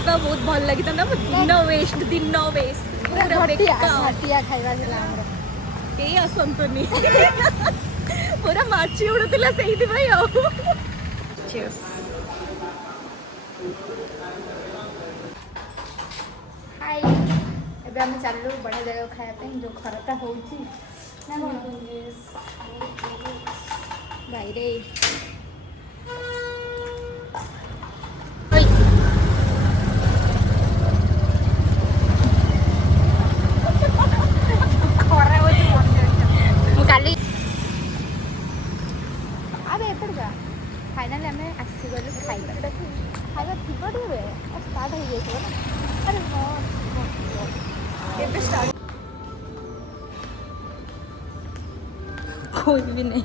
खाइबा बहुत भल लगी था दिन वेस्ट पूरा घटिया खाଇବା ଥିଲା ଆମର केही आसंतुनी पूरा माछी उड़ुला से हाय ଏବେ ଆମେ ଚାଲୁ ବଢ଼ିଆ ଜାଗାକୁ ଖାଇବା ପାଇଁ ଯେଉଁ ଖରାଟା ହେଉଛି ନା କ'ଣ ବାଇରେ କାଲି ଆବେ ଏପଟେ ଯା ଫାଇନାଲି ଆମେ ଆସିଗଲୁ ଖାଇବା ଖାଇବା ଥିବ ଟିକେ ଷ୍ଟାର୍ଟ ହେଇଯାଇଥିବ ନା ଆରେ ହଁ ଏବେ स्टार्ट कोई भी नहीं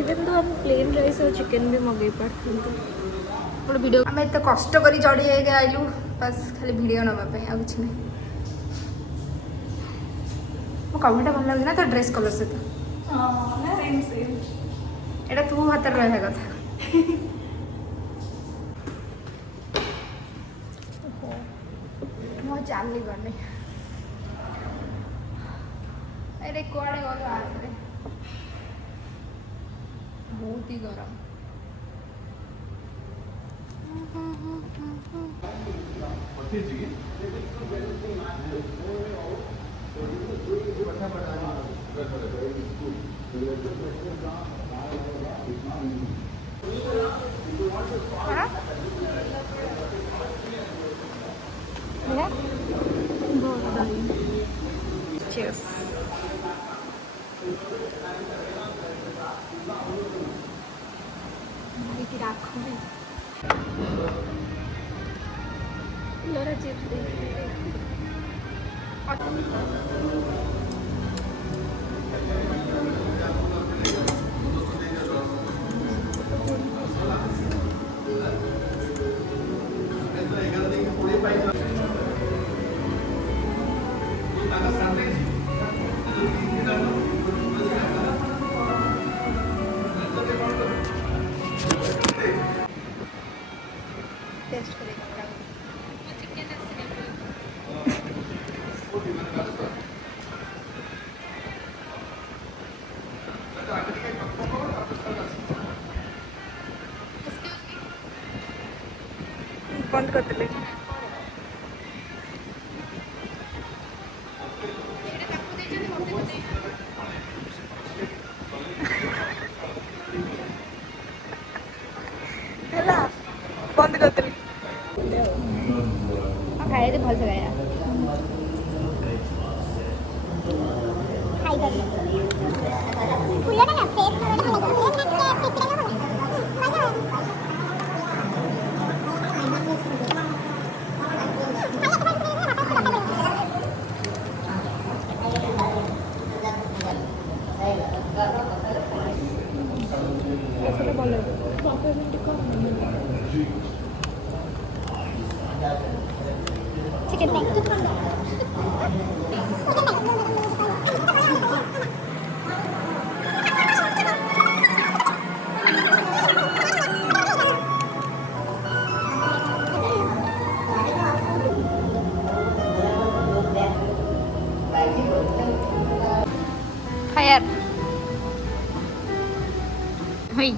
इवन तो हम प्लेन राइस और चिकन भी मंगाई पड़ते गोटे वीडियो आम एत कष्ट कर चढ़ी आइलु बस खाली वीडियो नापी आ कि नहीं मो कमेंटा भल लगे ना तो ड्रेस कलर सहित एटा तू हाथ रहा कथा मो चली गली अरे कड़े गल आसरे बहुत ही गरम Cheers. लोरा चिप्स टेस्ट करेगा बंद कर दे बंद कर दे खाए तो भल से गया चिकन फायर हई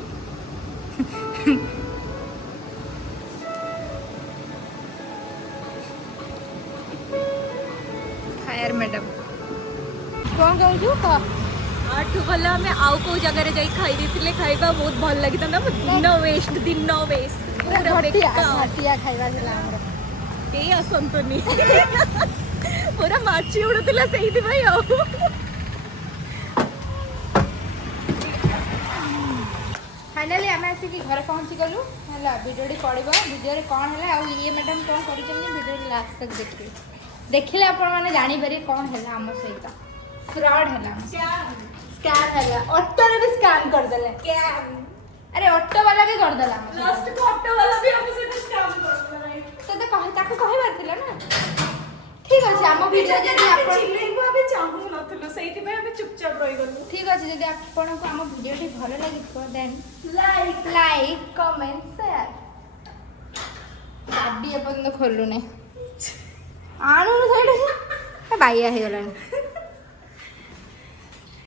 फायर मैडम कौन कहू कह आठ गला में आउ को जगह जाई खाई देथिले खाइबा बहुत भल लगी था दिन वेस्ट पूरा घटिया खाଇବା ଥିଲା ଆମର केही आसंतुनी पूरा माछी उड़ुला से फाइनाली आम आसिक घर पहुँची गलु है भिडियोटी पड़ो भिडियो कौन है आउ ये मैडम कौन कर भिडियो लास्ट तक देखिए देखिले आपण मैंने जापर कौन है आम सहित फ्रॉड है स्कैम है ऑटो भी स्कैम करदे କରିଦେଲା ଆମ ସହିତ। ଲାଷ୍ଟ କୁ ଅଟୋ वाला ବି ଆମ ସହିତ ସ୍କାମ୍ କରିଦେଲା ରାଇଟ୍। ତତେ ତାକୁ କହିବାର ଥିଲା ନା। ଠିକ୍ ଅଛି ଆମ ଭିଡ଼ିଓ ଯଦି ଆପଣ ଚିଲେଇବୁ ଆମେ ଚାହୁ ନଥିଲୁ ସେଇଥିପାଇଁ ଆମେ ଚୁପଚାପ ରହିଗଲୁ। ଠିକ୍ ଅଛି ଯଦି ଆପଣଙ୍କୁ ଆମ ଭିଡ଼ିଓଟି ଭଲ ଲାଗିଥିବ ଦେନ୍ ଲାଇକ୍ କମେଣ୍ଟ ସେୟାର। ଚାବି ଏପର୍ଯ୍ୟନ୍ତ ଖୋଲୁନି ଆଣୁନୁ ସେଇଠି ବାଇଆ ହେଇଗଲାଣି।